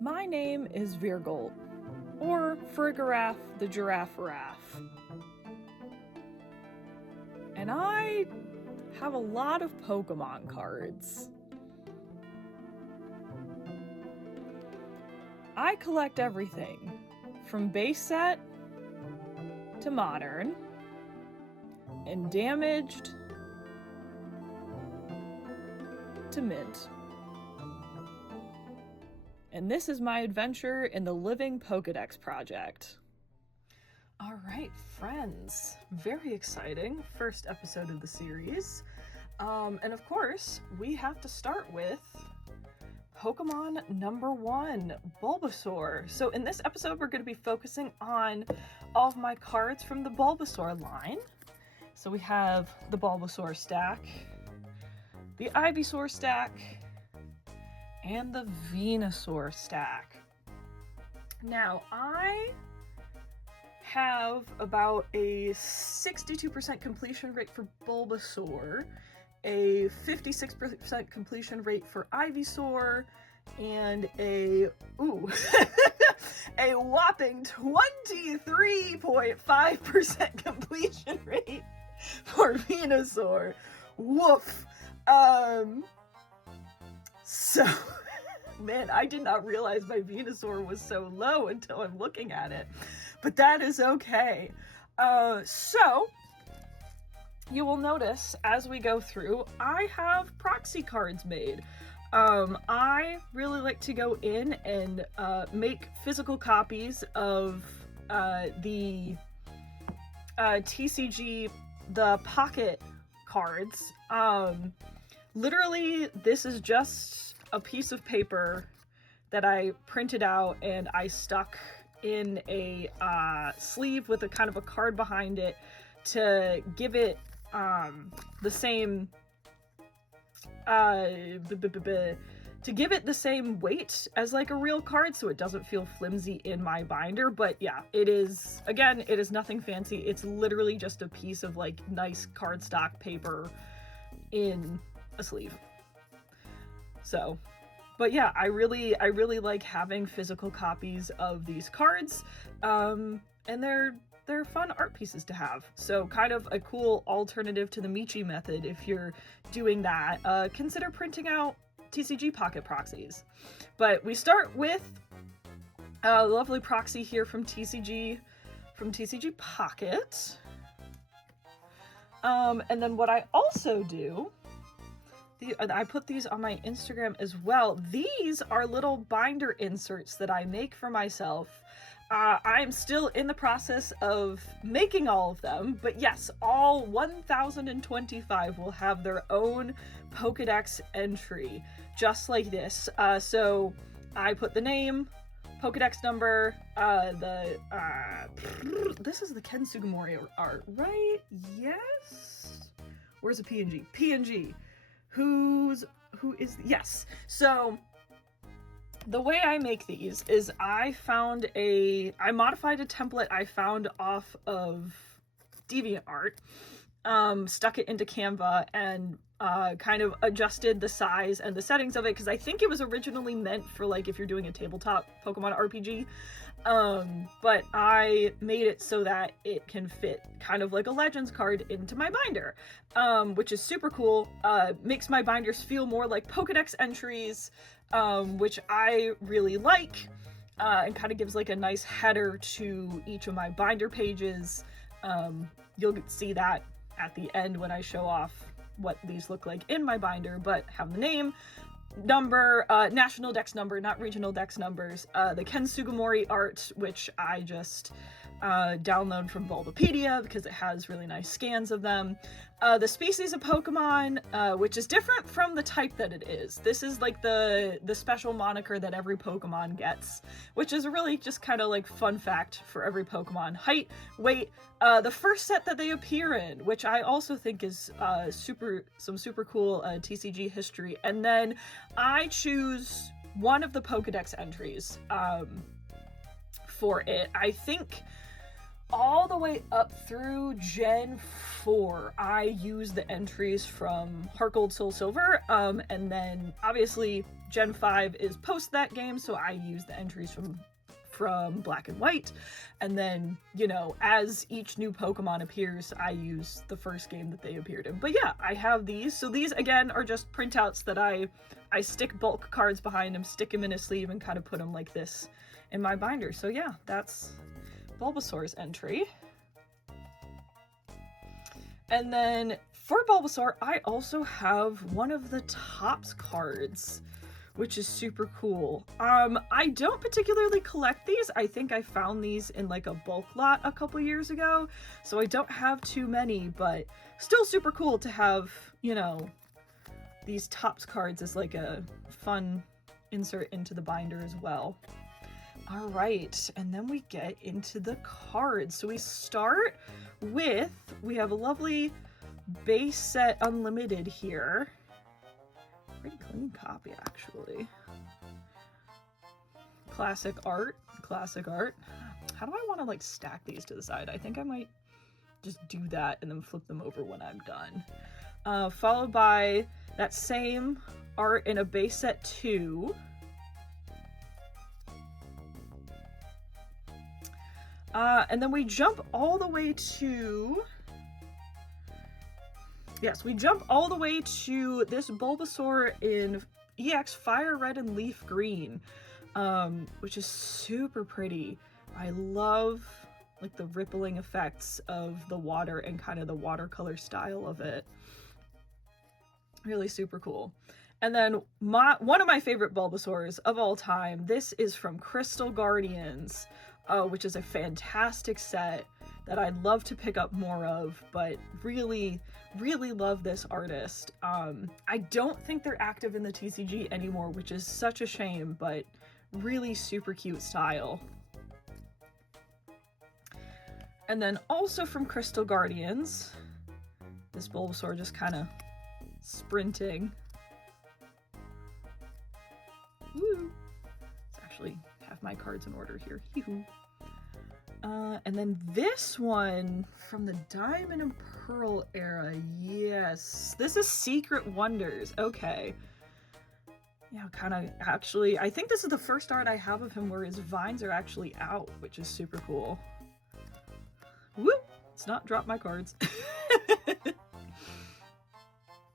My name is Virgolt, or Frigarath the Giraffe-Raff. And I have a lot of Pokemon cards. I collect everything from base set to modern and damaged to mint. And this is my adventure in the Living Pokedex Project. Alright, friends. Very exciting first episode of the series. And of course, we have to start with Pokemon number 1, Bulbasaur. So in this episode, we're going to be focusing on all of my cards from the Bulbasaur line. So we have the Bulbasaur stack, the Ivysaur stack, and the Venusaur stack. Now, I have about a 62% completion rate for Bulbasaur, a 56% completion rate for Ivysaur, and a whopping 23.5% completion rate for Venusaur. Woof. So, man, I did not realize my Venusaur was so low until I'm looking at it, but that is okay. So, you will notice as we go through, I have proxy cards made. I really like to go in and make physical copies of the TCG, the pocket cards. Literally, this is just a piece of paper that I printed out and I stuck in a sleeve with a kind of a card behind it to give it the same weight as like a real card, so it doesn't feel flimsy in my binder. But yeah, it is nothing fancy. It's literally just a piece of like nice cardstock paper in a sleeve. So, but yeah, I really like having physical copies of these cards, and they're fun art pieces to have. So kind of a cool alternative to the Michi method. If you're doing that, consider printing out TCG pocket proxies. But we start with a lovely proxy here from TCG Pocket. And then what I also do, I put these on my Instagram as well. These are little binder inserts that I make for myself. I'm still in the process of making all of them, but yes, all 1,025 will have their own Pokedex entry, just like this. So I put the name, Pokedex number, this is the Ken Sugimori art, right? Yes? Where's the PNG? PNG. Yes. So the way I make these is I modified a template I found off of DeviantArt, stuck it into Canva and kind of adjusted the size and the settings of it, because I think it was originally meant for like if you're doing a tabletop Pokemon RPG. But I made it so that it can fit kind of like a Legends card into my binder, which is super cool. Makes my binders feel more like Pokedex entries, which I really like, and kind of gives like a nice header to each of my binder pages. You'll see that at the end when I show off what these look like in my binder, but have the name, number, national dex number, not regional dex numbers, the Ken Sugimori art, which I just download from Bulbapedia because it has really nice scans of them, the species of Pokemon, which is different from the type that it is. This is like the special moniker that every Pokemon gets, which is really just kind of like fun fact for every Pokemon. Height, weight, the first set that they appear in, which I also think is super cool TCG history. And then I choose one of the Pokedex entries for it. I think all the way up through Gen 4, I use the entries from Heart Gold, Soul Silver, and then obviously Gen 5 is post that game, so I use the entries from Black and White, and then, you know, as each new Pokemon appears, I use the first game that they appeared in. But yeah, I have these. So these, again, are just printouts that I stick bulk cards behind them, stick them in a sleeve, and kind of put them like this in my binder. So yeah, that's Bulbasaur's entry. And then for Bulbasaur, I also have one of the Topps cards, which is super cool. I don't particularly collect these. I think I found these in like a bulk lot a couple years ago, so I don't have too many, but still super cool to have, you know, these Topps cards as like a fun insert into the binder as well. All right, and then we get into the cards. So we start with, we have a lovely base set unlimited here. Pretty clean copy, actually. Classic art, classic art. How do I want to like stack these to the side? I think I might just do that and then flip them over when I'm done. Followed by that same art in a base set 2. And then we jump all the way to... Yes, we jump all the way to this Bulbasaur in EX Fire Red and Leaf Green, which is super pretty. I love like the rippling effects of the water and kind of the watercolor style of it. Really super cool. And then one of my favorite Bulbasaurs of all time, this is from Crystal Guardians, which is a fantastic set that I'd love to pick up more of, but really love this artist. I don't think they're active in the TCG anymore, which is such a shame, but really super cute style. And then also from Crystal Guardians, this Bulbasaur just kind of sprinting. Woo! Let's actually have my cards in order here. Hee-hoo. And then this one from the Diamond and Pearl era. Yes, this is Secret Wonders. Okay. Yeah, kind of actually, I think this is the first art I have of him where his vines are actually out, which is super cool. Woo! Let's not drop my cards.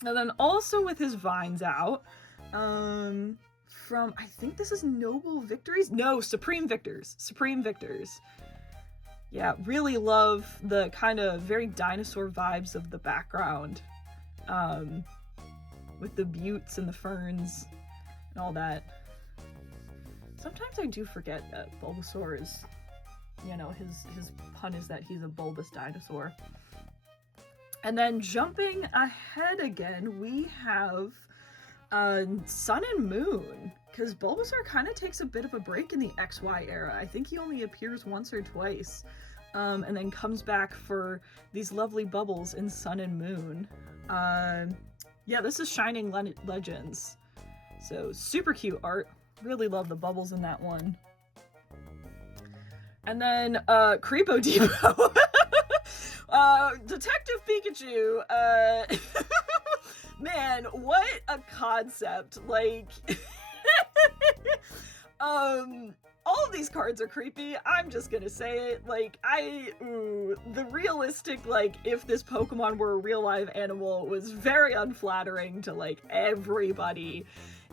And then also with his vines out, from, I think this is Noble Victories? No, Supreme Victors. Supreme Victors. Yeah, really love the kind of very dinosaur vibes of the background, with the buttes and the ferns and all that. Sometimes I do forget that Bulbasaur is, you know, his pun is that he's a bulbous dinosaur. And then jumping ahead again, we have Sun and Moon, because Bulbasaur kind of takes a bit of a break in the XY era. I think he only appears once or twice, and then comes back for these lovely bubbles in Sun and Moon. Yeah, this is Shining Legends, so super cute art. Really love the bubbles in that one. And then Creepo Depot. Detective Pikachu, man, what a concept. Like, all of these cards are creepy. I'm just gonna say it. Like, the realistic, like, if this Pokemon were a real live animal was very unflattering to, like, everybody.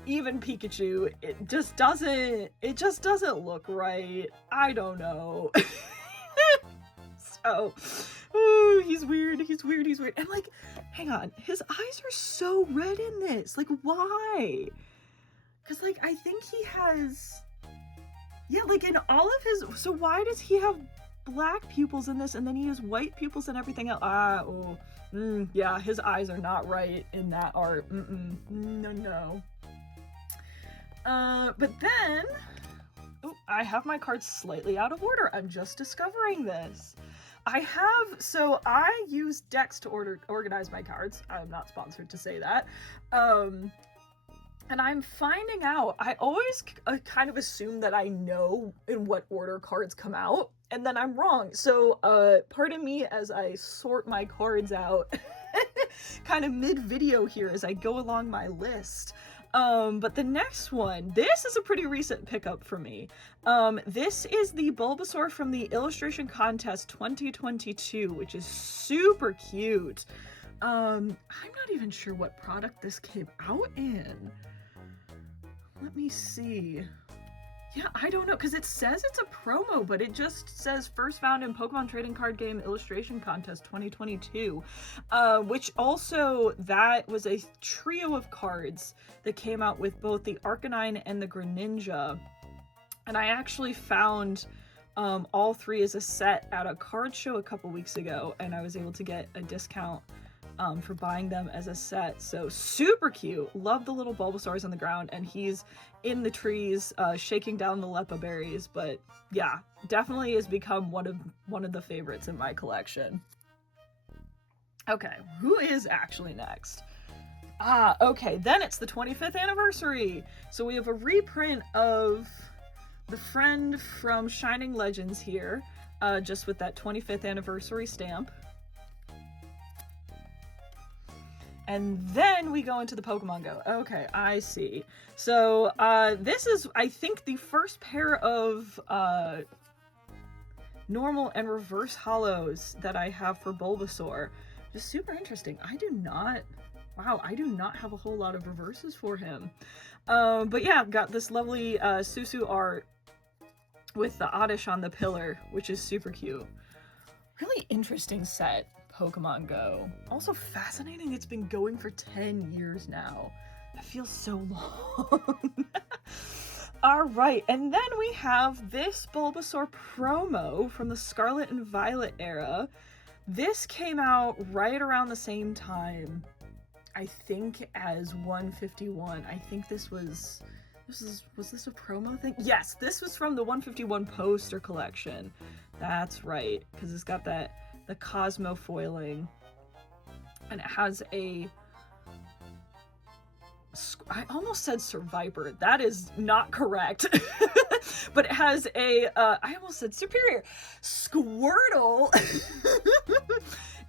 Even Pikachu, it just doesn't look right. I don't know. So, ooh, he's weird. And like, hang on, his eyes are so red in this. Like, why? Because, like, I think he has, yeah, like in all of his, so why does he have black pupils in this and then he has white pupils and everything else? Yeah, his eyes are not right in that art. No. But then, I have my cards slightly out of order. I'm just discovering this. So I use Dex to organize my cards. I'm not sponsored to say that. And I'm finding out, I always kind of assume that I know in what order cards come out. and then I'm wrong. So pardon me as I sort my cards out kind of mid-video here as I go along my list. But the next one, this is a pretty recent pickup for me. This is the Bulbasaur from the Illustration Contest 2022, which is super cute. I'm not even sure what product this came out in. Let me see. Yeah, I don't know, because it says it's a promo, but it just says first found in Pokemon Trading Card Game Illustration Contest 2022, which also, that was a trio of cards that came out with both the Arcanine and the Greninja, and I actually found all three as a set at a card show a couple weeks ago, and I was able to get a discount for buying them as a set. So super cute. Love the little Bulbasaurs on the ground, and he's in the trees shaking down the Lepa berries. But yeah, definitely has become one of the favorites in my collection. Okay, who is actually next? Okay, then it's the 25th anniversary. So we have a reprint of the friend from Shining Legends here, just with that 25th anniversary stamp. And then we go into the Pokemon Go. Okay, I see. So this is, I think, the first pair of normal and reverse holos that I have for Bulbasaur. Just super interesting. I do not have a whole lot of reverses for him. But yeah, I've got this lovely Susu art with the Oddish on the pillar, which is super cute. Really interesting set. Pokemon Go. Also fascinating, it's been going for 10 years now. That feels so long. Alright, and then we have this Bulbasaur promo from the Scarlet and Violet era. This came out right around the same time, I think, as 151. I think was this a promo thing? Yes, this was from the 151 poster collection. That's right, because it's got the Cosmo foiling, and it has a, I almost said Survivor, that is not correct, but it has a, I almost said Superior, Squirtle.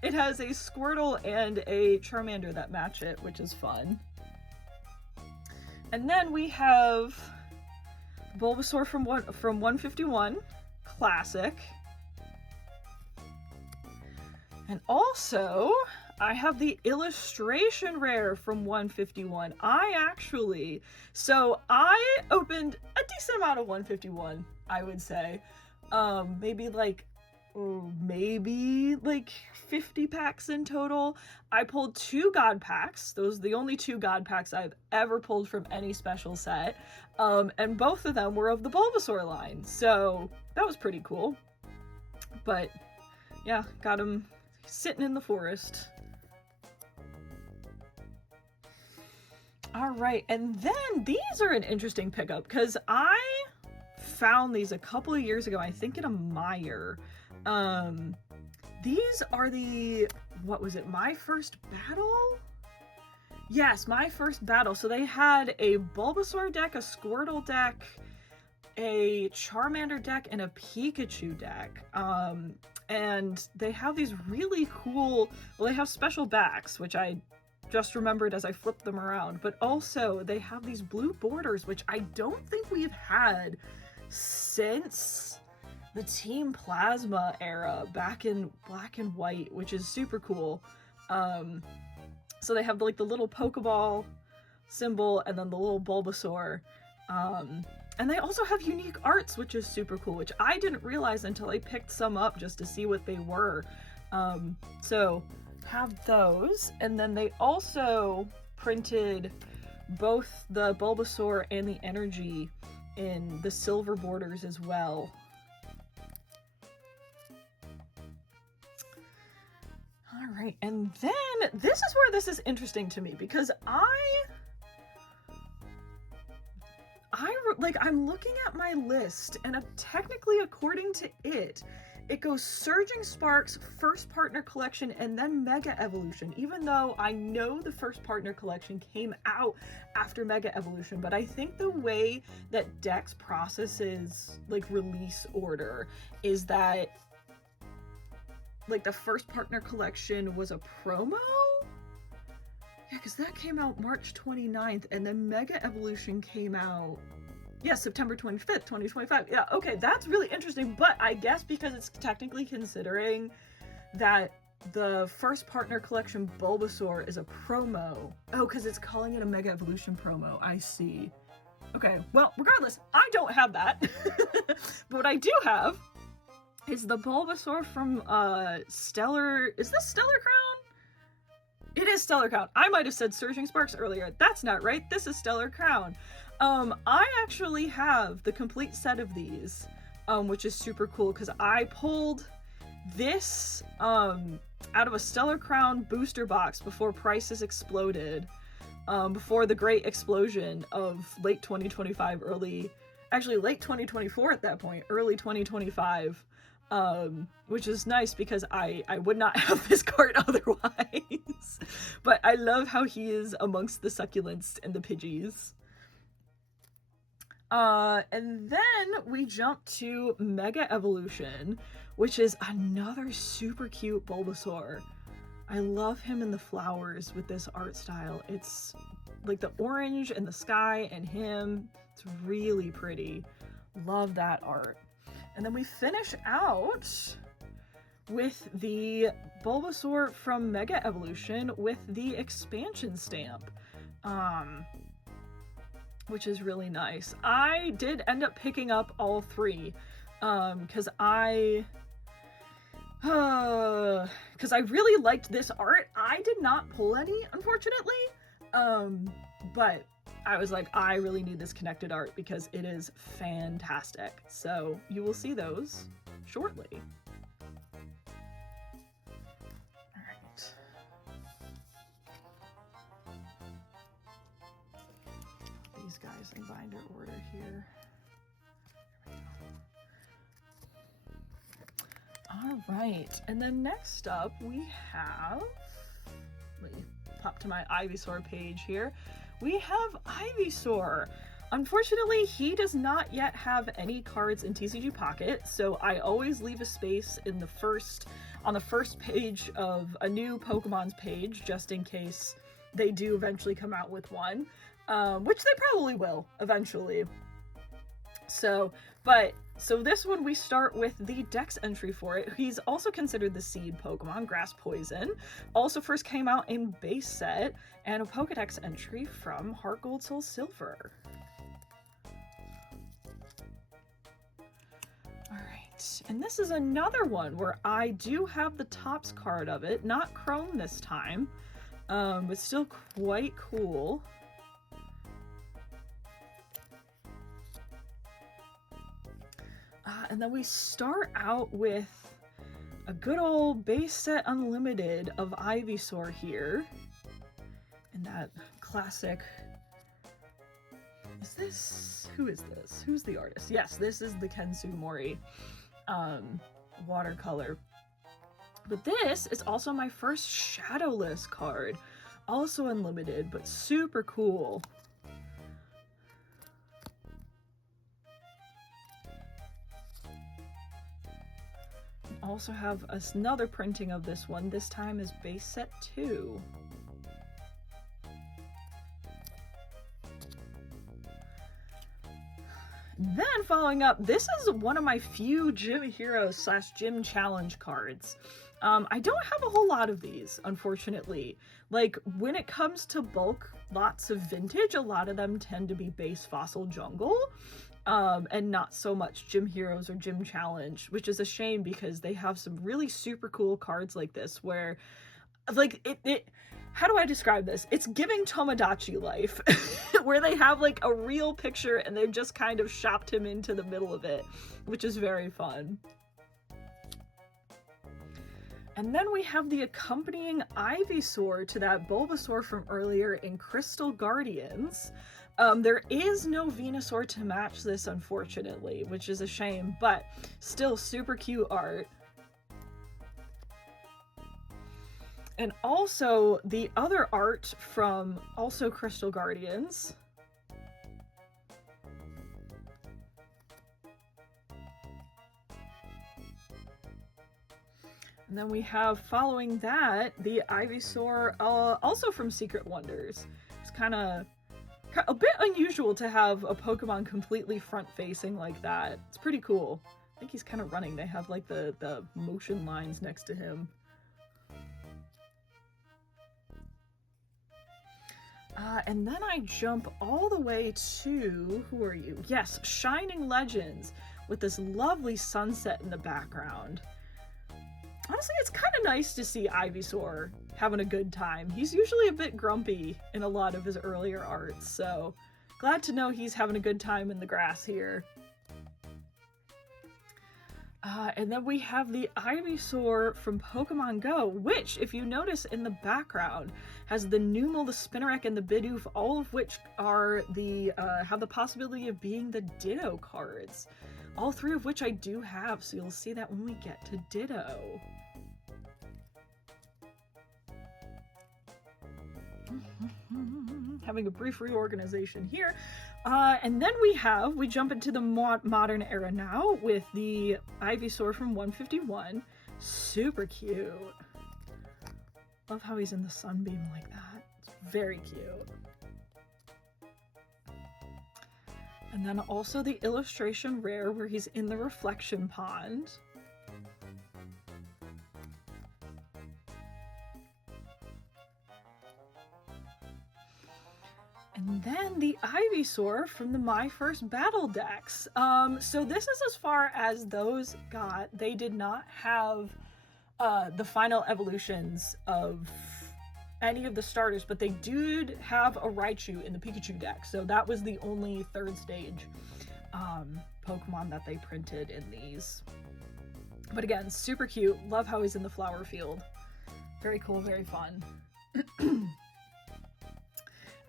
It has a Squirtle and a Charmander that match it, which is fun. And then we have Bulbasaur from 151, classic. And also, I have the illustration rare from 151. So I opened a decent amount of 151, I would say. Maybe like 50 packs in total. I pulled 2 God packs. Those are the only 2 God packs I've ever pulled from any special set. And both of them were of the Bulbasaur line. So that was pretty cool. But yeah, got him sitting in the forest. All right, and then these are an interesting pickup because I found these a couple of years ago, I think in a Meijer. These are the, what was it, My First Battle? Yes, My First Battle. So they had a Bulbasaur deck, a Squirtle deck, a Charmander deck, and a Pikachu deck. And they have these really cool, well, they have special backs, which I just remembered as I flipped them around, but also they have these blue borders, which I don't think we've had since the Team Plasma era, back in Black and White, which is super cool. So they have like the little Pokeball symbol and then the little Bulbasaur. And they also have unique arts, which is super cool, which I didn't realize until I picked some up just to see what they were. So have those, and then they also printed both the Bulbasaur and the Energy in the silver borders as well. All right, and then this is where this is interesting to me because I'm looking at my list, and technically, according to it, it goes Surging Sparks, First Partner Collection, and then Mega Evolution, even though I know the First Partner Collection came out after Mega Evolution, but I think the way that Dex processes like release order is that like the First Partner Collection was a promo? Yeah, because that came out March 29th, and then Mega Evolution came out, yeah, September 25th, 2025. Yeah, okay, that's really interesting, but I guess because it's technically considering that the First Partner Collection Bulbasaur is a promo. Oh, because it's calling it a Mega Evolution promo. I see. Okay, well, regardless, I don't have that. But what I do have is the Bulbasaur from Stellar... Is this Stellar Crown? It is Stellar Crown. I might have said Surging Sparks earlier. That's not right. This is Stellar Crown. I actually have the complete set of these, which is super cool because I pulled this out of a Stellar Crown booster box before prices exploded, before the great explosion of late 2025, late 2024 at that point, early 2025. Which is nice because I would not have this card otherwise. But I love how he is amongst the succulents and the Pidgeys. And then we jump to Mega Evolution, which is another super cute Bulbasaur. I love him in the flowers with this art style. It's like the orange and the sky and him. It's really pretty. Love that art. And then we finish out with the Bulbasaur from Mega Evolution with the expansion stamp, which is really nice. I did end up picking up all three, because I really liked this art. I did not pull any, unfortunately, but I was like, I really need this connected art because it is fantastic. So you will see those shortly. All right. These guys in binder order here. All right, and then next up we have, let me pop to my Ivysaur page here. We have Ivysaur. Unfortunately, he does not yet have any cards in TCG Pocket, so I always leave a space in on the first page of a new Pokemon's page, just in case they do eventually come out with one, which they probably will eventually. So this one we start with the Dex entry for it. He's also considered the seed Pokemon, Grass Poison. Also first came out in base set, and a Pokedex entry from Heart Gold Soul Silver. Alright, and this is another one where I do have the Topps card of it, not Chrome this time, but still quite cool. And then we start out with a good old base set unlimited of Ivysaur here. And that classic... Who is this? Who's the artist? Yes, this is the Kensu Mori watercolor. But this is also my first Shadowless card. Also unlimited, but super cool. Also have another printing of this one. This time is base set 2. Then following up, this is one of my few Gym Heroes / Gym Challenge cards. I don't have a whole lot of these, unfortunately. Like, when it comes to bulk lots of vintage, a lot of them tend to be base Fossil Jungle. And not so much Gym Heroes or Gym Challenge, which is a shame because they have some really super cool cards like this where, like, how do I describe this? It's giving Tomodachi life, where they have, like, a real picture and they've just kind of shopped him into the middle of it, which is very fun. And then we have the accompanying Ivysaur to that Bulbasaur from earlier in Crystal Guardians. There is no Venusaur to match this, unfortunately, which is a shame, but still super cute art. And also the other art from also Crystal Guardians. And then we have, following that, the Ivysaur, also from Secret Wonders. It's kind of a bit unusual to have a Pokemon completely front-facing like that. It's pretty cool. I think he's kind of running. They have like the motion lines next to him. And then I jump all the way to, who are you? Yes, Shining Legends, with this lovely sunset in the background. Honestly, it's kind of nice to see Ivysaur having a good time. He's usually a bit grumpy in a lot of his earlier arts, so glad to know he's having a good time in the grass here. And then we have the Ivysaur from Pokemon Go, which, if you notice in the background, has the Numel, the Spinarak, and the Bidoof, all of which are have the possibility of being the Ditto cards. All 3 of which I do have, so you'll see that when we get to Ditto. Having a brief reorganization here. And then we jump into the modern era now with the Ivysaur from 151. Super cute. Love how he's in the sunbeam like that. It's very cute. And then also the illustration rare where he's in the reflection pond. And then the Ivysaur from the My First Battle decks. So this is as far as those got. They did not have the final evolutions of any of the starters, but they did have a Raichu in the Pikachu deck, so that was the only 3rd stage Pokemon that they printed in these. But again, super cute. Love how he's in the flower field. Very cool, very fun.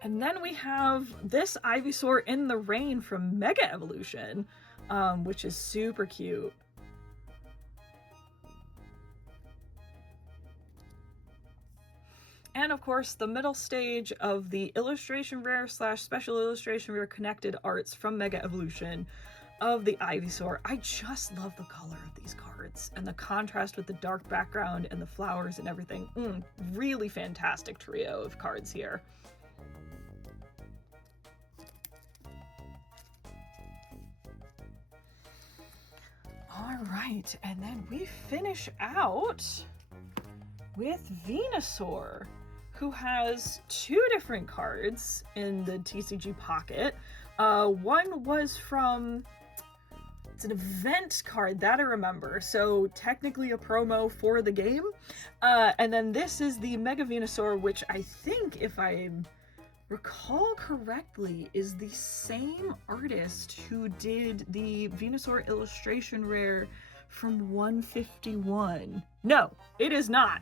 And then we have this Ivysaur in the rain from Mega Evolution, which is super cute. And of course, the middle stage of the illustration rare / special illustration rare connected arts from Mega Evolution of the Ivysaur. I just love the color of these cards and the contrast with the dark background and the flowers and everything. Really fantastic trio of cards here. All right, and then we finish out with Venusaur, who has 2 different cards in the TCG pocket. One was from, it's an event card that I remember, so technically a promo for the game. And then this is the Mega Venusaur, which I think, if I recall correctly, is the same artist who did the Venusaur illustration rare from 151. No, it is not.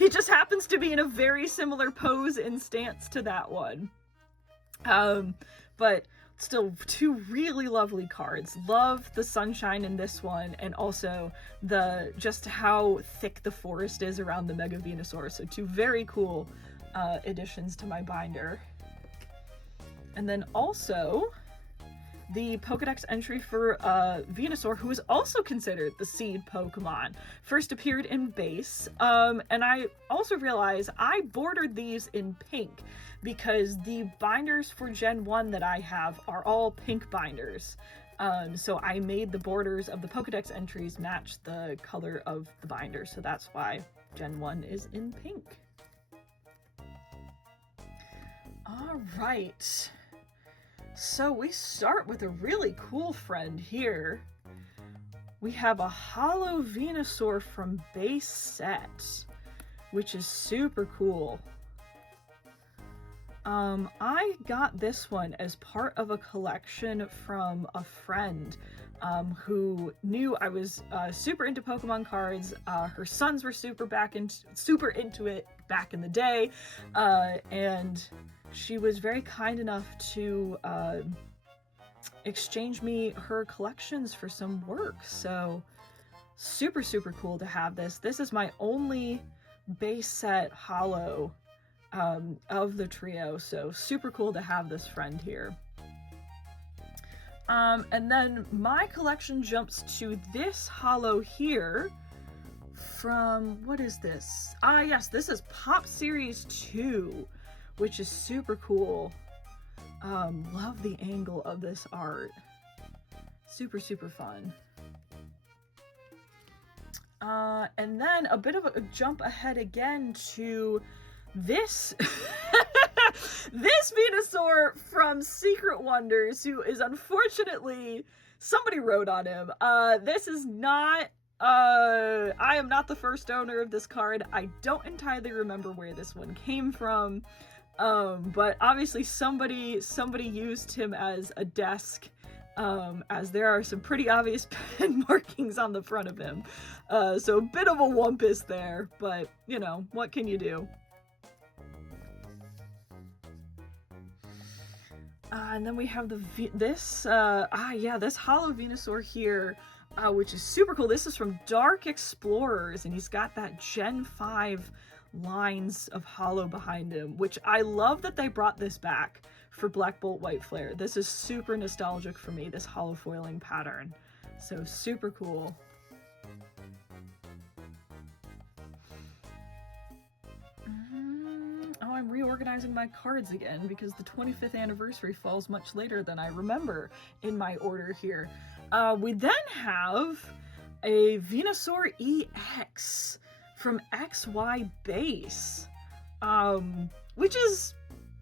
He just happens to be in a very similar pose and stance to that one. But still, 2 really lovely cards. Love the sunshine in this one, and also just how thick the forest is around the Mega Venusaur. So 2 very cool additions to my binder. And then also the Pokedex entry for Venusaur, who is also considered the seed Pokemon. First appeared in base, and I also realized I bordered these in pink because the binders for Gen 1 that I have are all pink binders. So I made the borders of the Pokedex entries match the color of the binder, so that's why Gen 1 is in pink. All right. So we start with a really cool friend here. We have a Holo Venusaur from base set, which is super cool. I got this one as part of a collection from a friend who knew I was super into Pokemon cards. Her sons were super into it back in the day, and she was very kind enough to exchange me her collections for some work. So super, super cool to have this. This is my only base set holo of the trio, so super cool to have this friend here. And then my collection jumps to this holo here from, what is this? Ah, yes, this is Pop Series 2, which is super cool. Love the angle of this art. Super, super fun. And then a bit of a jump ahead again to this this Venusaur from Secret Wonders, who is unfortunately, somebody wrote on him. This is not, I am not the first owner of this card. I don't entirely remember where this one came from. But obviously somebody used him as a desk, as there are some pretty obvious pen markings on the front of him. So a bit of a wumpus there, but you know, what can you do? And then we have this holo Venusaur here, which is super cool. This is from Dark Explorers, and he's got that Gen 5 lines of holo behind him, which I love that they brought this back for Black Bolt White Flare. This is super nostalgic for me, this holo foiling pattern. So super cool. Oh, I'm reorganizing my cards again because the 25th anniversary falls much later than I remember in my order here. We then have a Venusaur EX from XY Base, which is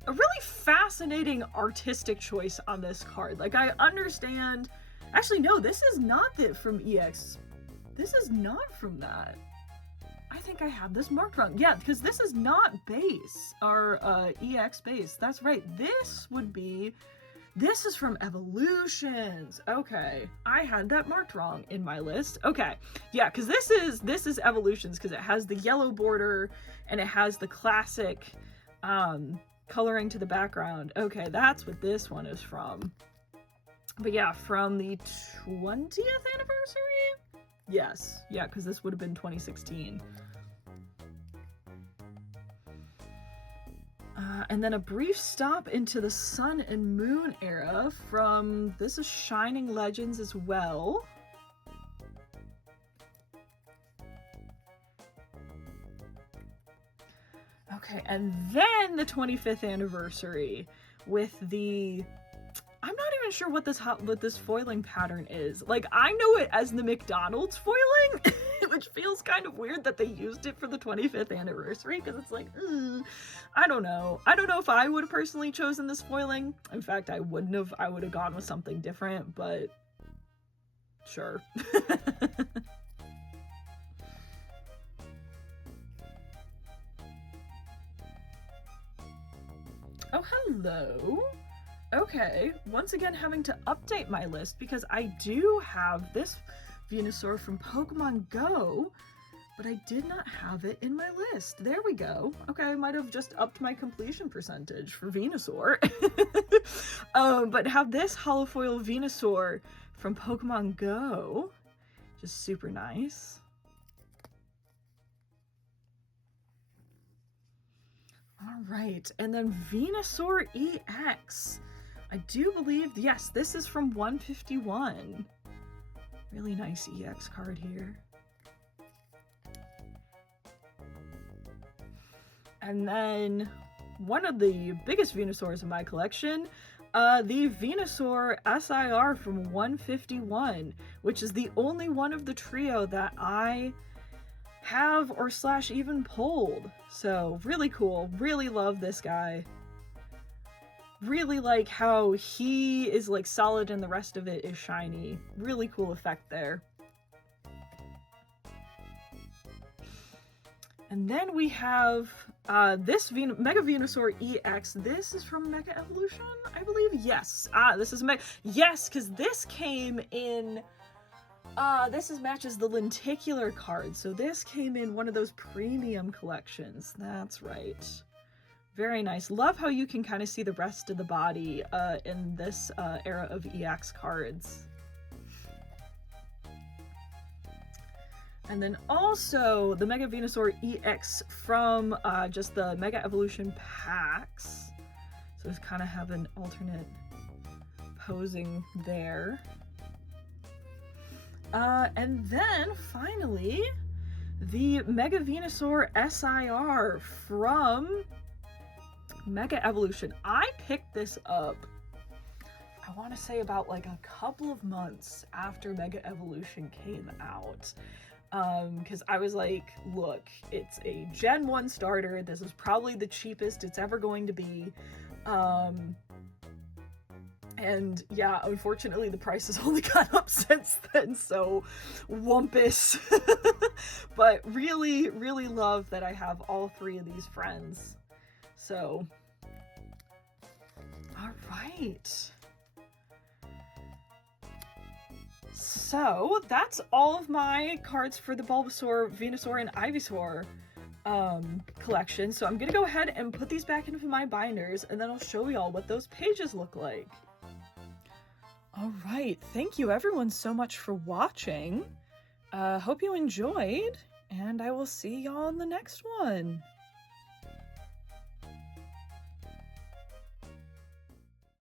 a really fascinating artistic choice on this card. Like, I understand... Actually, no, this is not from EX. This is not from that. I think I have this marked wrong. Yeah, because this is not base, our EX base. That's right. This is from Evolutions. Okay, I had that marked wrong in my list. Okay, yeah, because this is Evolutions, because it has the yellow border and it has the classic coloring to the background. Okay, that's what this one is from. But yeah, from the 20th anniversary? Yes, yeah, because this would have been 2016. And then a brief stop into the Sun and Moon era from, this is Shining Legends as well. Okay, and then the 25th anniversary with the... I'm not even sure what this foiling pattern is. Like, I know it as the McDonald's foiling, which feels kind of weird that they used it for the 25th anniversary, because it's like, I don't know. I don't know if I would have personally chosen this foiling. In fact, I wouldn't have. I would have gone with something different, but sure. Oh, hello. Okay, once again having to update my list because I do have this Venusaur from Pokemon Go, but I did not have it in my list. There we go. Okay, I might have just upped my completion percentage for Venusaur. But have this holofoil Venusaur from Pokemon Go. Just super nice. All right, and then Venusaur EX. I do believe, yes, this is from 151. Really nice EX card here. And then one of the biggest Venusaurs in my collection, the Venusaur SIR from 151, which is the only one of the trio that I have or / even pulled. So really cool. Really love this guy. Really like how he is like solid and the rest of it is shiny. Really cool effect there. And then we have this Mega Venusaur EX. This is from Mega Evolution, I believe. Yes. This is yes, because this came in. This matches the lenticular card, so this came in one of those premium collections. That's right. Very nice. Love how you can kind of see the rest of the body in this era of EX cards. And then also the Mega Venusaur EX from just the Mega Evolution packs. So just kind of have an alternate posing there. And then finally, the Mega Venusaur SIR from Mega Evolution. I picked this up, I want to say about like a couple of months after Mega Evolution came out. Because I was like, look, it's a Gen 1 starter. This is probably the cheapest it's ever going to be. And yeah, unfortunately the price has only gone up since then, so wumpus. But really, really love that I have all three of these friends. So, all right. So that's all of my cards for the Bulbasaur, Venusaur, and Ivysaur collection. So I'm gonna go ahead and put these back into my binders, and then I'll show y'all what those pages look like. All right, thank you everyone so much for watching. Hope you enjoyed, and I will see y'all in the next one.